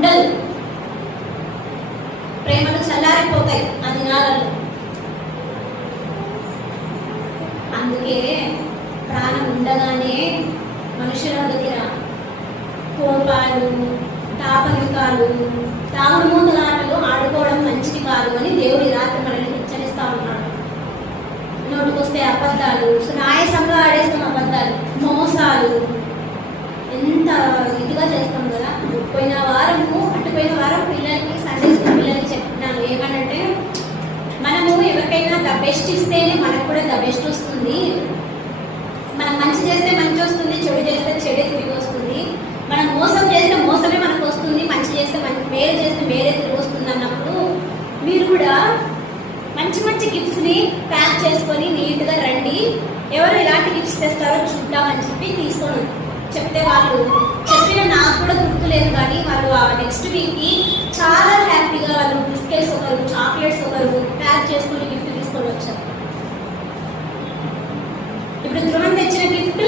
ఉండదు. ప్రేమలు చల్లారిపోతాయి ఆ దినాలలో. అందుకే ప్రాణం ఉండగానే మనుషుల దగ్గర కోపాలు తాపరికాలు తాగుడు ముందు ఆటలు ఆడుకోవడం మంచిది కాదు అని దేవుడి రాత్రి మనల్ని హెచ్చరిస్తా ఉన్నాడు. నోటుకొస్తే అబద్ధాలు సునాయసంగా ఆడేస్తున్న అబద్ధాలు మోసాలు ఎంత ఇదిగా చేస్తాం పోయిన వారము అటుపోయిన వారం పిల్లలకి సండే స్కూల్ పిల్లలకి చెప్తున్నాను. ఏమనంటే మనము ఎవరికైనా ద బెస్ట్ ఇస్తేనే మనకు కూడా ద బెస్ట్ వస్తుంది. మనం మంచి చేస్తే మంచి వస్తుంది చెడు చేస్తే చెడే తిరిగి వస్తుంది. మనం మోసం చేస్తే మోసమే మనకు వస్తుంది మంచి చేస్తే మంచి మేలు చేస్తే మేలే తిరిగి వస్తుంది అన్నప్పుడు మీరు కూడా మంచి మంచి గిఫ్ట్స్ని ప్యాక్ చేసుకొని నీట్గా రండి. ఎవరు ఎలాంటి గిఫ్ట్స్ తెస్తారో చూద్దామని చెప్పి తీసుకొని. చెప్తే వాళ్ళు లేదు కానీ వాళ్ళు ఆ నెక్స్ట్ వీక్కి చాలా హ్యాపీగా వాళ్ళు బిస్కెట్స్ ఒకరు చాక్లెట్స్ ఒకరు ప్యాక్ చేసుకొని గిఫ్ట్ తీసుకొని వచ్చారు. ఇప్పుడు ధ్రువన్ తెచ్చిన గిఫ్ట్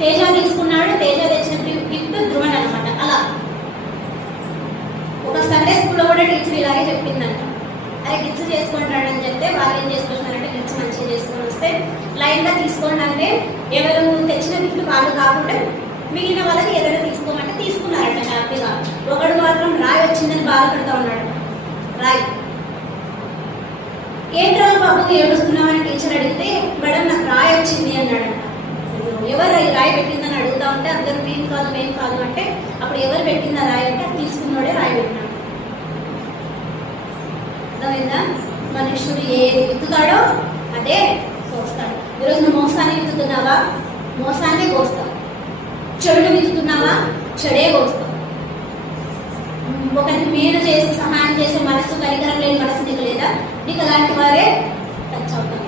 తేజ తీసుకున్నాడు. తేజ తెచ్చిన గిఫ్ట్ ధ్రువన్ అన్నమాట. అలా. ఒక సండే స్కూల్లో కూడా టీచర్ ఇలాగే చెప్పిందంట. అదే గిఫ్ట్స్ చేసుకుంటాడని చెప్తే వాళ్ళు ఏం చేసుకొచ్చినారంటే గిఫ్ట్స్ మంచిగా చేసుకొని వస్తే లైన్గా తీసుకోండి అంటే ఎవరు తెచ్చిన గిఫ్ట్ వాళ్ళు కాకుండా మిగిలిన వాళ్ళకి ఏదైనా తీసుకోమంటే తీసుకున్నారంట హ్యాపీగా ఒకడు మాత్రం రాయి వచ్చిందని బాధపడతా ఉన్నాడు. రాయి. ఏంట్రా బాబు ఏడుస్తున్నామని టీచర్ అడిగితే మేడం నాకు రాయి వచ్చింది అన్నాడంట ఎవరు రాయి పెట్టిందని అడుగుతా ఉంటే అందరూ మేం కాదు మేం కాదు అంటే అప్పుడు ఎవరు పెట్టింది ఆ రాయి అంటే అది తీసుకున్నోడే రాయి పెట్టినాడు అర్థమైందా? మనుషుడు ఏది విత్తుతాడో అదే కోస్తాడు. ఈరోజు నువ్వు మోసాన్ని విత్తుతున్నావా మోసాన్ని కోస్తావు. చెడును విత్తుతున్నావా చెడే కోస్తావు ఒకరికి మేలు చేసి సహాయం చేసే మనసు కనికరం లేని మనసు నీకు లేదా? నీకు అలాంటి వారే టచ్ అవుతాయి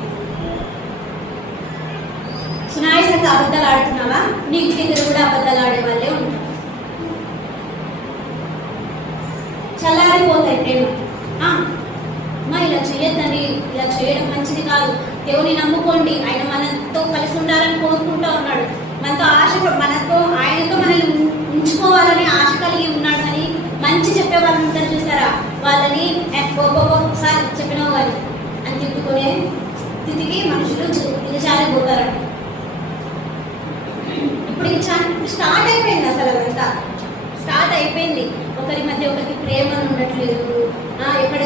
సునాయసంగా అబద్ధాలు ఆడుతున్నావా? నీకు దగ్గర కూడా అబద్ధాలు ఆడే వాళ్ళే ఉంటారు. చల్లారిపోతాయి ప్రేమ. ఆ, అమ్మా ఇలా చేయొద్దని ఇలా చేయడం మంచిది కాదు. దేవుని నమ్ముకోండి. ఆయన మనతో కలిసి ఉండాలని కోరుకుంటా ఉన్నాడు. మనతో ఆశ మనతో ఆయనతో మనల్ని ఉం- ఉంచుకోవాలని ఆశ కలిగి ఉన్నాడు అని మంచి చెప్పే వాళ్ళు ఉంటారు చూసారా వాళ్ళని ఒక్కొక్కసారి చెప్పిన వాళ్ళు అని తిట్టుకునే స్థితికి మనుషులు దిగజారిపోతారు. ఇప్పుడు ఇది స్టార్ట్ అయిపోయింది అసలు అదంతా. స్టార్ట్ అయిపోయింది. ఒకరి మధ్య ఒకరికి ప్రేమ ఉండట్లేదు. ఎక్కడ